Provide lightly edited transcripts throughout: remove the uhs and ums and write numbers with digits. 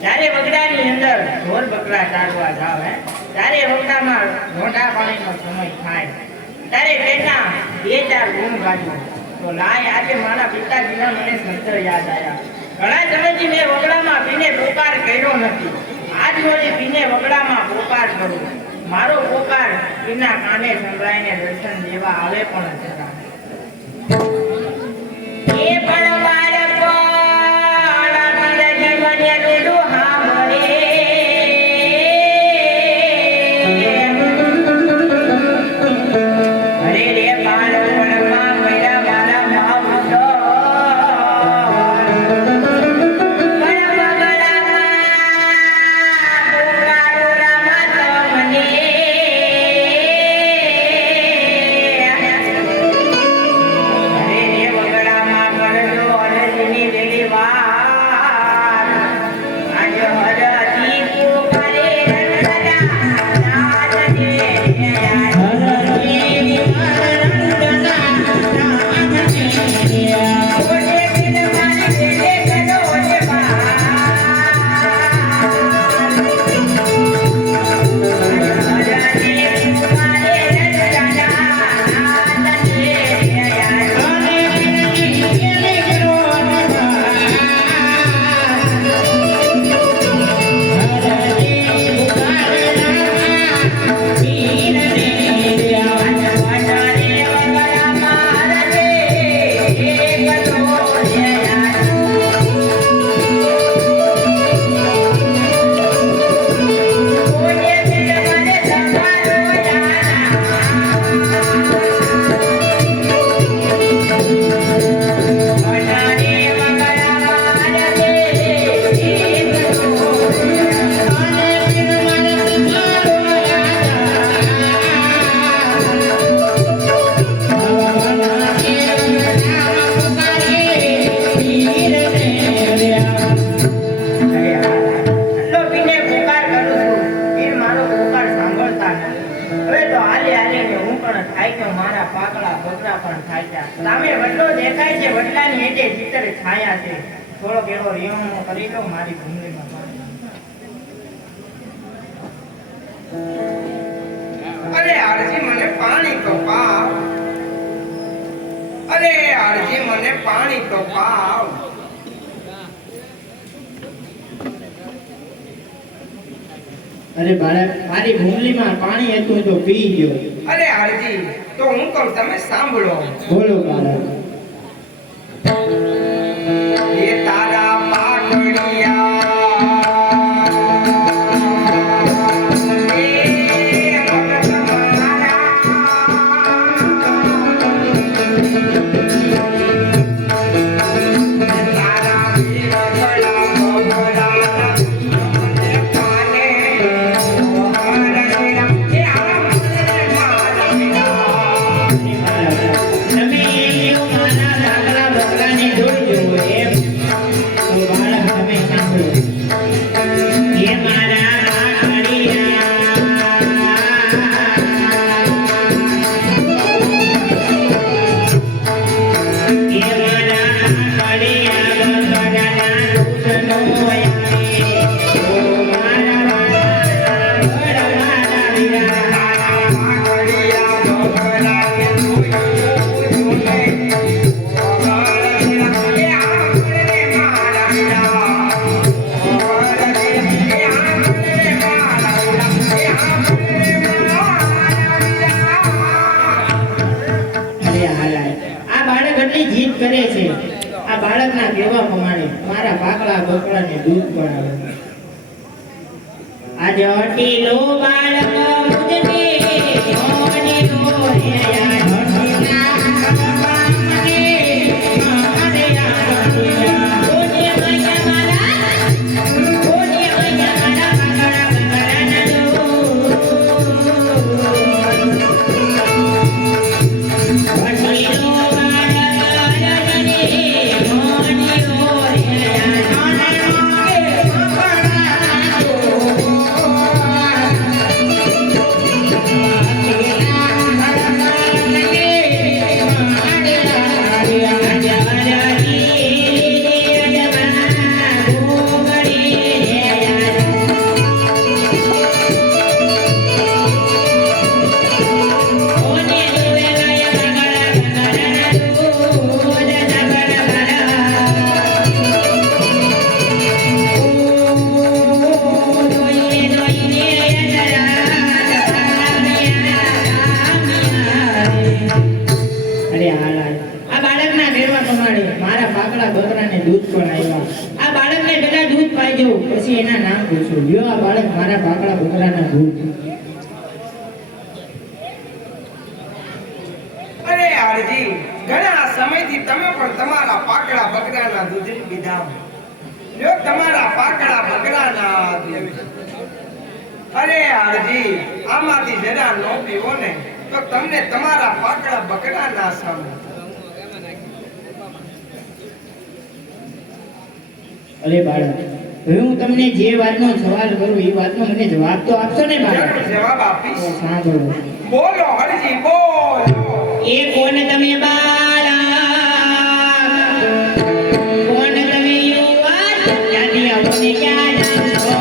જ્યારે વગડાની અંદર ઢોર બકરા ચારવા જાવ ત્યારે વગડામાં મોટા પાણીનો સમય થાય ત્યારે પેટના બે ચાર ઊંઘ કાઢ્યો તો લાય આજે મારા પિતાજીના મને સંતર યાદ આવ્યા ઘણા સમયથી મેં વગડામાં પીને પોકાર કર્યો નથી આજ રોજ પીને વગડામાં પોકાર કરું મારો પોકાર પીના કાને સંભળાઈને દર્શન દેવા આવે પણ જરા એ પણ અરે બાળક મારી ભૂમલીમાં પાણી હતું તો પી ગયો. અરે હાલજી તો હું કહું તમે સાંભળો. બોલો બાળક. એ તારા પાટણિયા તમે બાળકના કહેવા પ્રમાણે મારા ભાગલા બકરાને દૂધ પડાવે. આજે અટીલો બાળક મુજને મોને રોયા હસીના મને મારે આયા ઓને મૈયા મારા ભાગલા બકરાના અટીલો બકરાને દૂધ પણ આવ્યા. આ બાળકને પેલા દૂધ પાઈ દઉં પછી એના નામ પૂછું. લ્યો આ બાળક મારા ભાગલા બકરાના દૂધ. અરે હારજી, ઘણા સમયથી તમે પણ તમારા પાકડા બકરાના દૂધ પીધા. લ્યો તમારા પાકડા બકરાના દૂધ. અરે હારજી, આમાંથી જરા નો પીવો ને તો તમને તમારા પાકડા બકરાના સામે. અરે બાળક, હવે હું તમને જે વાતનો સવાલ કરું એ વાતનો મને જવાબ તો આપશો ને બાળક? જરૂર જવાબ આપીશ. તો સાંભળો. બોલો હરજી, બોલો. એ કોણ તમે બાળક? કોણ તમે યુવાન? ક્યાંથી આવો ને ક્યાં જાઓ છો?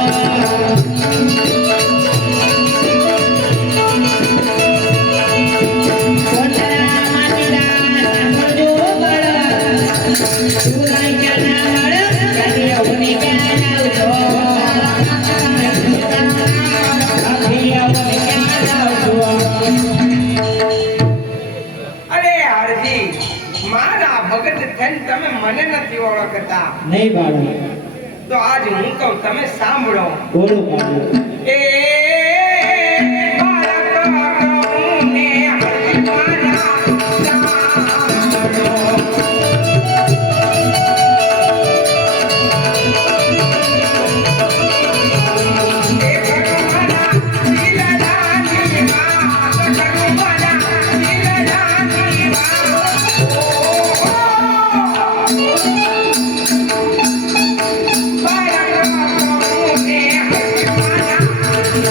પોતાના માતા સાંભળજો બાળક. તું કાંઈ ક્યાં ના મળે? ક્યાંથી આવો ને ક્યાં જાઓ છો? ક્યાંથી આવો ને ક્યાં જાઓ છો? અરે હારજી, મારા ભગત થઈને તમે મને નથી ઓળખતા. નહીં બાળક. તો આજ હું કહું, તમે સાંભળો. બોલો બાળક. એ બાળક કહું ને હરજી મારા સાંભળો. એ ભગવાના દિલદાની વાત, ભગવાના દિલદાની વાત. બાળક કહું ને હરજી મારા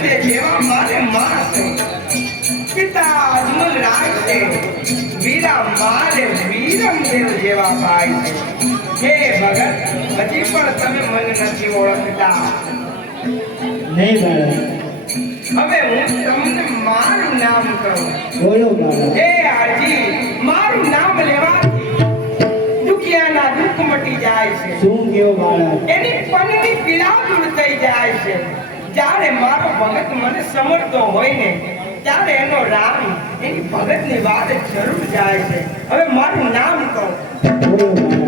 નંદે જેવા મારે માં છે પિતા અજમલ રાજ છે વીરા મારે વીરમ દેવ જેવા ભાઈ છે હે ભગત હજી પણ તમે મને નથી ઓળખતા નહીં બાળક, હવે હું તમને મારું નામ કહું બોલો બાળક. હે હાજી મારું નામ લેવાથી દુખિયાના દુઃખ મટી જાય છે શું કયો બાળક? એની પનની પીડા દૂર થઈ જાય છે જ્યારે મારો ભગત મને સમજતો હોય ને ત્યારે એનો રામ એની ભગતની વાત જરૂર જાય છે હવે મારું નામ કહું બોલો બાળક.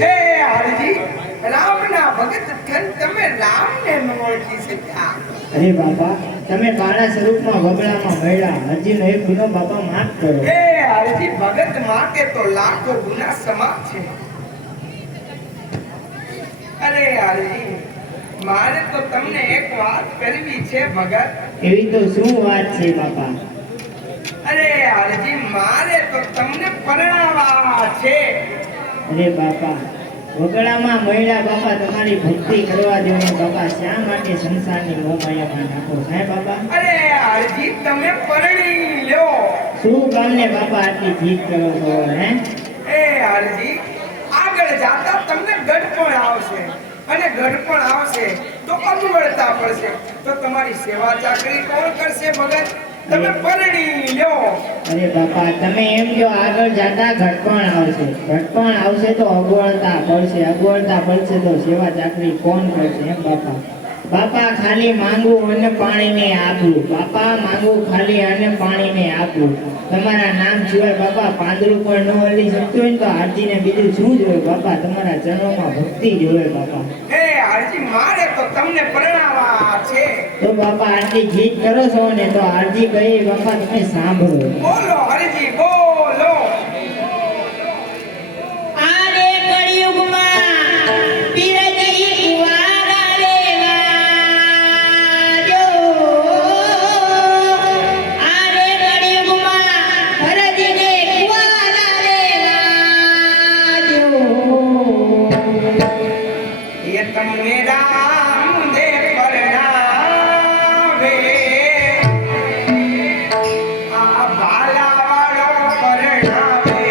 હે હરજી રામના ભગત થન તમે રામને ન ઓળખી શક્યા અરે બાપા, તમે કાળા સ્વરૂપમાં વગડામાં મળ્યા. હજીનો એક ગુનો બાપા માફ કરો. હે હરજી ભગત માટે તો લાખો ગુના સમાપ છે અરે હરજી મારે તો તમને એક વાત કરવી છે ભગત એવી તો શું વાત છે બાપા? અરે હરજી મારે તો તમને પરણાવવા છે અરે બાપા, વગડામાં મળ્યા બાપા, તમારી ભક્તિ કરવા દેવો બાપા. શા માટે સંસારની મોહમાયામાં નાખો હે બાપા? અરે હરજી તમે પરણી લ્યો શું કામને બાપા આટલી જીત કરો છો હે? એ હરજી આગળ જાતા તમને ગઢપણ આવશે અને ગઢપણ આવશે તો અગવડતા પડશે તો તમારી સેવા ચાકરી કોણ કરશે ભગત તમે પરણી લ્યો અરે બાપા, તમે એમ કહો આગળ જાતા ઘટપણ આવશે, ઘટપણ આવશે તો અગવડતા પડશે, અગવડતા પડશે તો સેવા ચાકરી કોણ કરશે એમ બાપા? બાપા ખાલી માંગવું અને પાણીને આપવું, બાપા માંગવું ખાલી અને પાણીને આપવું. તમારા નામ સિવાય બાપા પાંદડું પણ ન હલી શકતું હોય ને તો આરતીને બીજું શું જોવે બાપા? તમારા ચરણોમાં ભક્તિ જોવે બાપા. હે હરજી મારે તો તમને પરણાવવા છે તો બાપા આટલી જીત કરો છો ને તો આરજી કહી બાપા તમે સાંભળો. બોલો હરજી બોલો આરે કળિયુગમાં પીરજી કુવારા લેવાજો. આરે કળિયુગમાં ભરતજીને કુવારા લેવાજો. એ તમને રામ દે પરણાવે આ ભાલાવાળો પરણાવે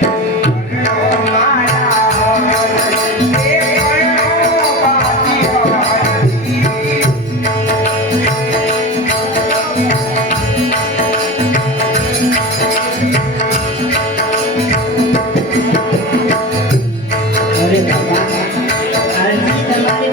પરણો મારા એ પરણો બાજી વાળી અરે બાપા, આરતી તમારી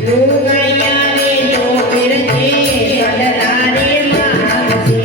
લુગૈયા રે ચોપીર છે કડલા રે માંગ છે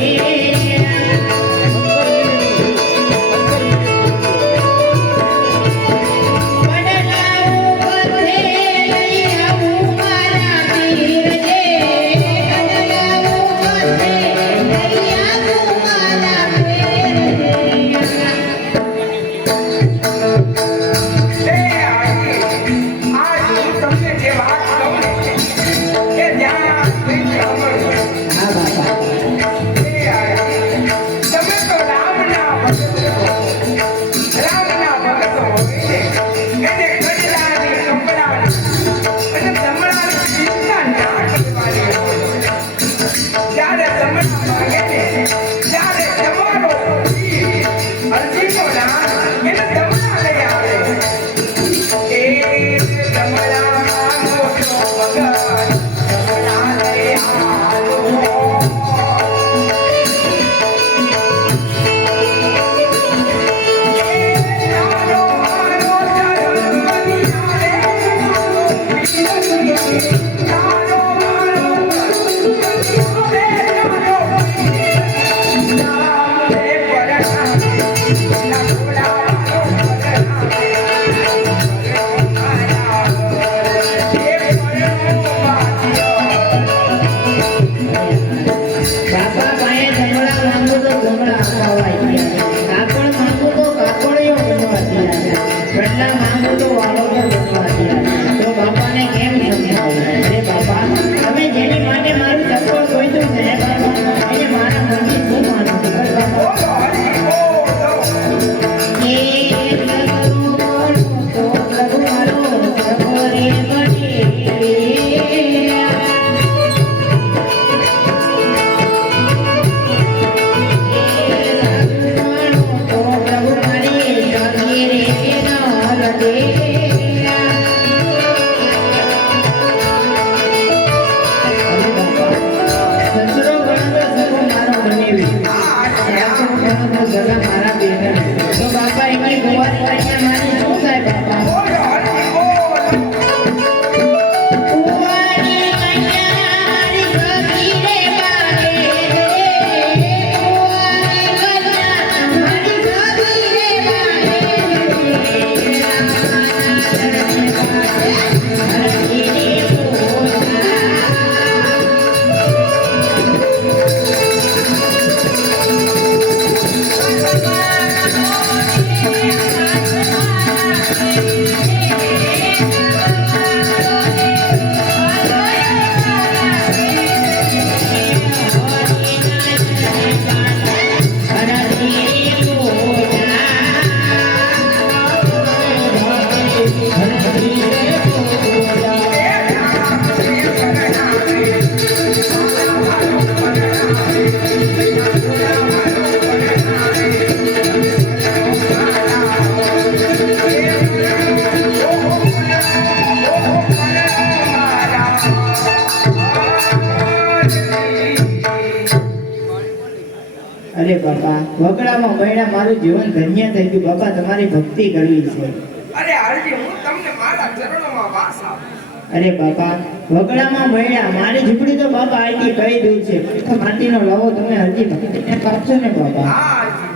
અરે બાપા વગડામાં મહિના મારું જીવન ધન્ય થઈ ગયું બાપા તમારી ભક્તિ કરવી છે અરે હરજી હું તમને મારા ચરણોમાં વાસ આપું અરે બાપા વગડામાં મહિના મારી ઝૂંપડી તો બાપા આઈથી કઈ દઉં છે તો માટીનો લાવો તમે હજી ભક્તિને આપશો ને બાપા હા હરજી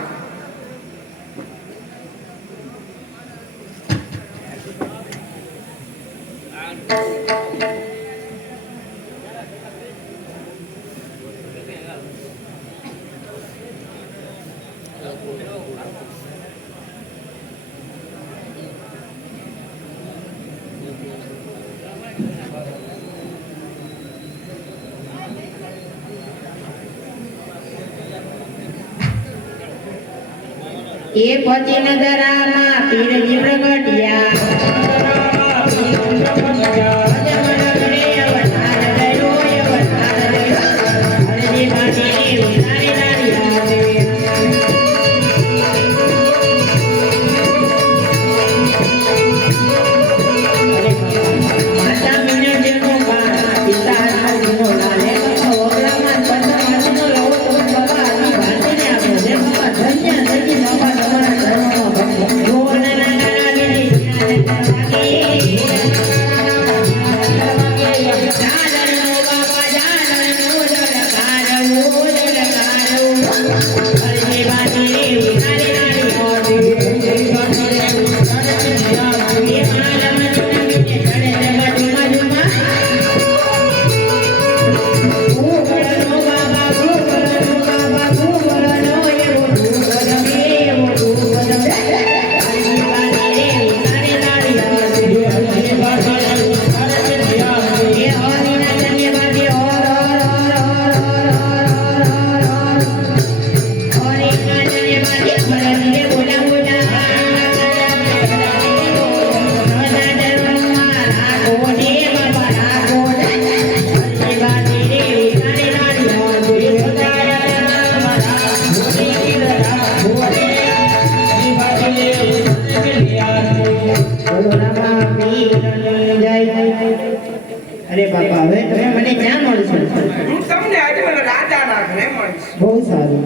એ પતિ નજરામાં પીરજી પ્રગટ્યા ધન્ય બાપા હવે તમે મને ક્યાં મળશો? હું તમને આજે મને રાજાના ઘરે મળીશ. બહુ સારું.